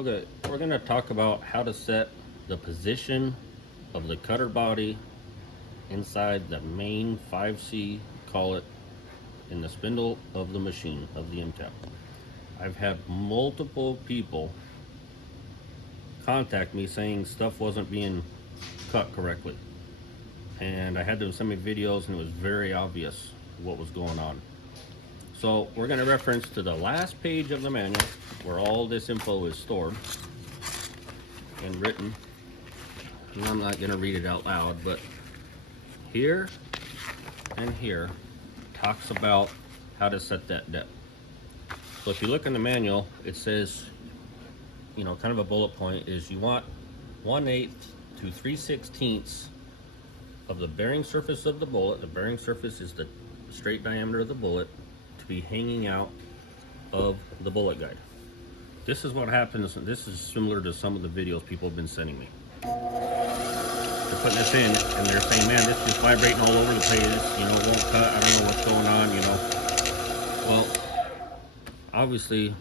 Okay, we're going to talk about how to set the position of the cutter body inside the main 5C, call it, in the spindle of the machine, of the MTAP. I've had multiple people contact me saying stuff wasn't being cut correctly. And I had them send me videos and it was very obvious what was going on. So we're going to reference to the last page of the manual where all this info is stored and written. And I'm not going to read it out loud, but here and here talks about how to set that depth. So if you look in the manual, it says, you know, kind of a bullet point is you want 1/8 to 3/16 of the bearing surface of the bullet. The bearing surface is the straight diameter of the bullet to be hanging out of the bullet guide. This is what happens. This is similar to some of the videos people have been sending me. They're putting this in and they're saying, man, this is vibrating all over the place, you know, it won't cut, I don't know what's going on, you know. Well, obviously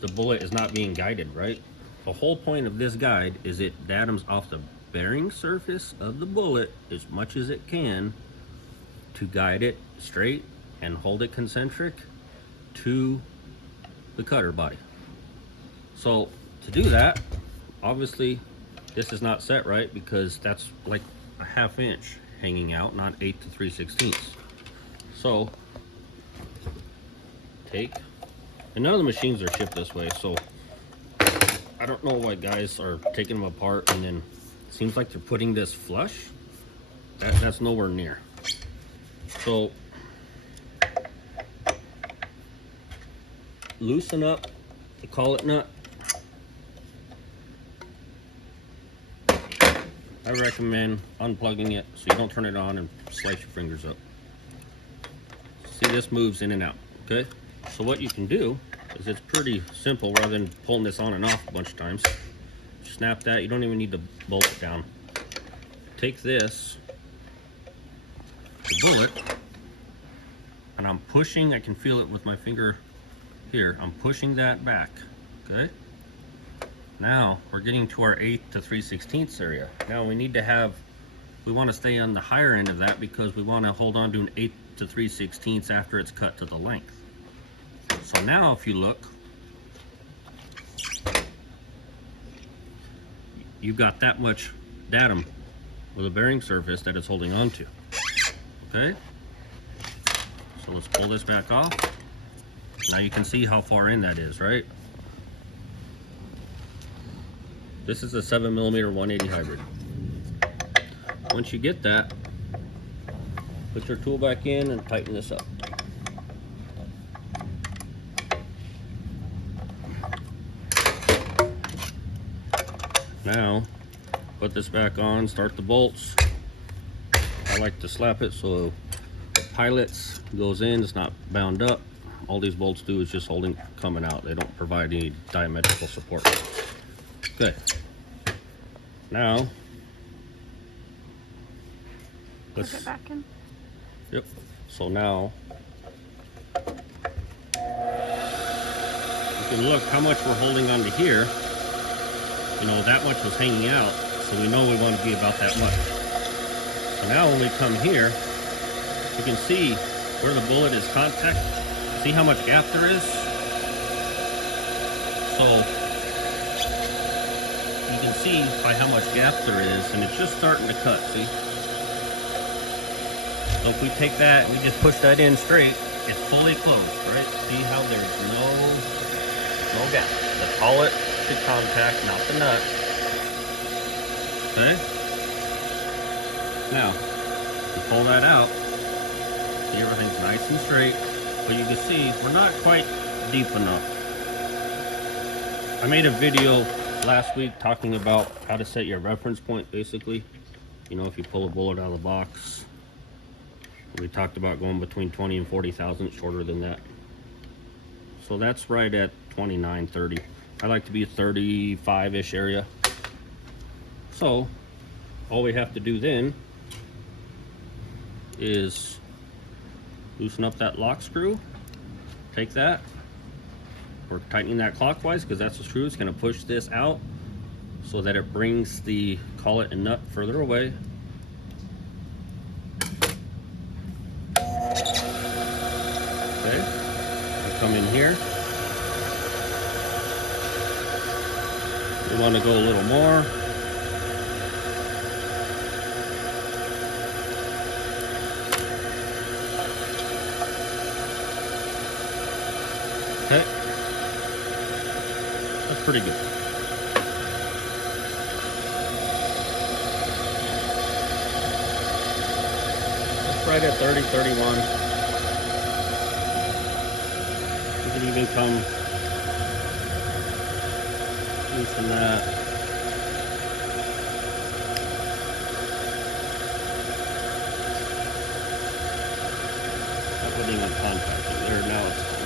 the bullet is not being guided, right? The whole point of this guide is it datums off the bearing surface of the bullet as much as it can to guide it straight and hold it concentric to the cutter body. So to do that, obviously this is not set right because that's like a 1/2 inch hanging out, not 8 to 3/16. So take, and none of the machines are shipped this way, so I don't know why guys are taking them apart and then it seems like they're putting this flush. That's nowhere near. So loosen up the collet nut. I recommend unplugging it so you don't turn it on and slice your fingers up. See, this moves in and out, okay? So what you can do is it's pretty simple rather than pulling this on and off a bunch of times. Snap that, you don't even need to bolt it down. Take this bullet and I'm pushing, I can feel it with my finger here, I'm pushing that back, okay? Now we're getting to our 8 to 3/16 area. Now we need to have, we want to stay on the higher end of that because we want to hold on to an 8 to 3/16 after it's cut to the length. So now if you look, you've got that much datum with a bearing surface that it's holding on to. Okay? So let's pull this back off. Now you can see how far in that is, right? This is a 7mm 180 hybrid. Once you get that, put your tool back in and tighten this up. Now, put this back on, start the bolts. I like to slap it so the pilots goes in, it's not bound up. All these bolts do is just holding, coming out. They don't provide any diametrical support. Good. Now, let's put it back in. Yep. So now, you can look how much we're holding on to here. You know, that much was hanging out, so we know we want to be about that much. So now when we come here, you can see where the bullet is contact. See how much gap there is? So you can see by how much gap there is, and it's just starting to cut, see? So if we take that, we just push that in straight, it's fully closed, right? See how there's no gap. The collet should contact, not the nut. Okay? Now, we pull that out. See, everything's nice and straight. But you can see, we're not quite deep enough. I made a video last week talking about how to set your reference point, basically. You know, if you pull a bullet out of the box. We talked about going between 20 and 40 thousandths, shorter than that. So that's right at 29, 30. I like to be a 35-ish area. So all we have to do then is loosen up that lock screw, take that, we're tightening that clockwise because that's the screw. It's going to push this out so that it brings the collet and nut further away. Okay, we come in here. We want to go a little more. Okay, that's pretty good. That's right at 30, 31. You can even come loosen that. That wasn't even contacting there, now it's contacting.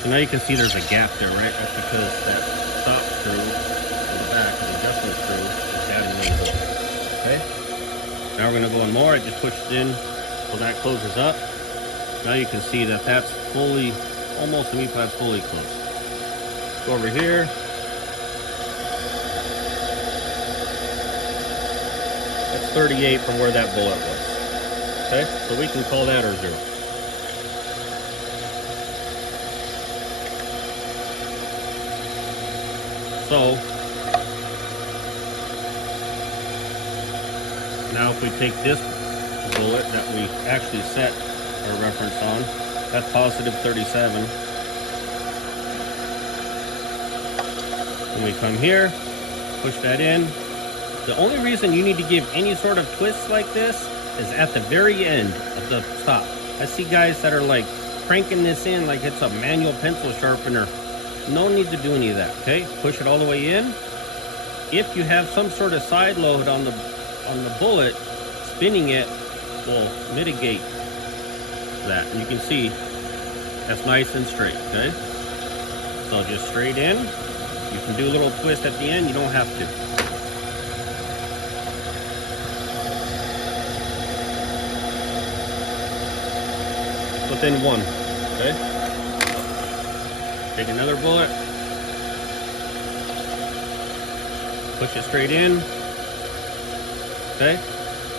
So now you can see there's a gap there, right? That's because that stop screw in the back, the adjustment screw, is down in the hole. Okay? Now we're going to go in more. I just pushed it in so that closes up. Now you can see that that's fully, almost the MTAP's fully closed. Go over here. That's 38 from where that bullet was. Okay? So we can call that our 0. So now if we take this bullet that we actually set our reference on, that's positive 37. When we come here, push that in. The only reason you need to give any sort of twist like this is at the very end of the stop. I see guys that are like cranking this in like it's a manual pencil sharpener. No need to do any of that, okay? Push it all the way in. If you have some sort of side load on the bullet, spinning it will mitigate that. And you can see that's nice and straight, okay? So just straight in. You can do a little twist at the end, you don't have to. Within 1, okay? Take another bullet, push it straight in. Okay,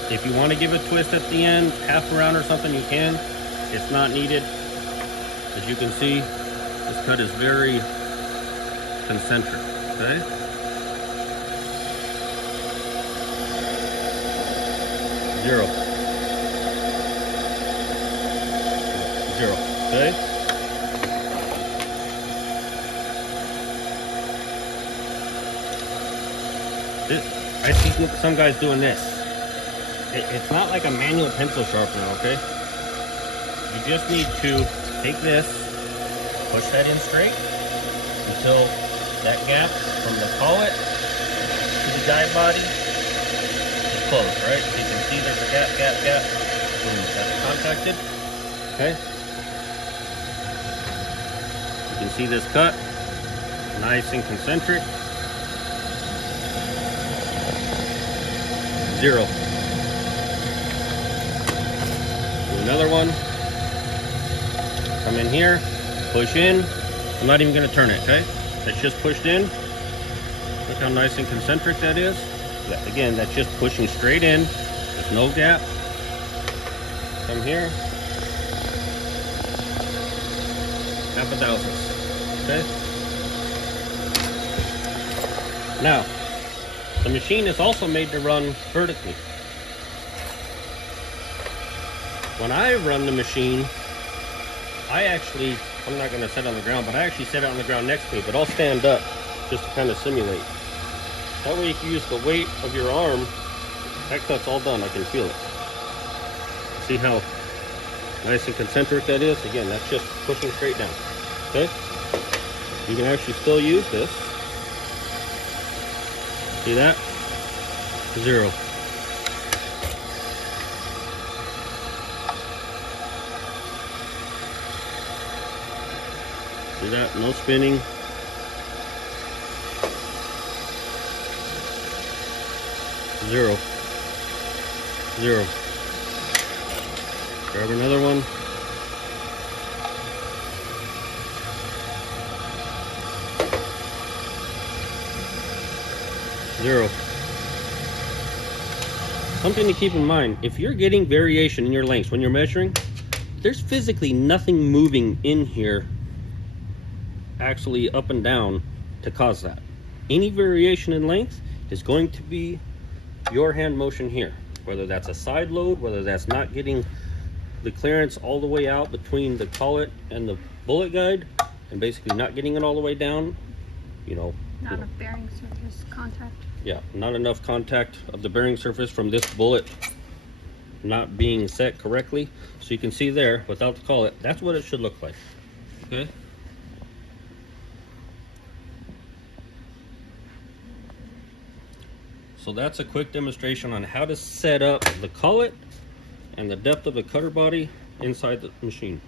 if you want to give a twist at the end, half around or something, you can. It's not needed. As you can see, this cut is very concentric. Okay, 0, 0. Okay. I see some guys doing this. It's not like a manual pencil sharpener, okay? You just need to take this, push that in straight until that gap from the collet to the guide body is closed, right? So you can see there's a gap. Boom, that's contacted, okay? You can see this cut, nice and concentric. 0. Do another one. Come in here, push in. I'm not even going to turn it, okay? It's just pushed in. Look how nice and concentric that is. Again, that's just pushing straight in. There's no gap. Come here. Half a thousandths, okay? Now, the machine is also made to run vertically. When I run the machine, I'm not going to set it on the ground, but I actually set it on the ground next to me, but I'll stand up just to kind of simulate. That way you can use the weight of your arm. That cut's all done, I can feel it. See how nice and concentric that is? Again, that's just pushing straight down, okay? You can actually still use this. See that? 0. See that? No spinning. 0, 0. Grab another one. 0. Something to keep in mind, if you're getting variation in your lengths when you're measuring, there's physically nothing moving in here actually up and down to cause that. Any variation in length is going to be your hand motion here, whether that's a side load, whether that's not getting the clearance all the way out between the collet and the bullet guide, and basically not getting it all the way down, not enough bearing surface contact. Yeah, not enough contact of the bearing surface from this bullet not being set correctly. So you can see there, without the collet, that's what it should look like. Okay. So that's a quick demonstration on how to set up the collet and the depth of the cutter body inside the machine.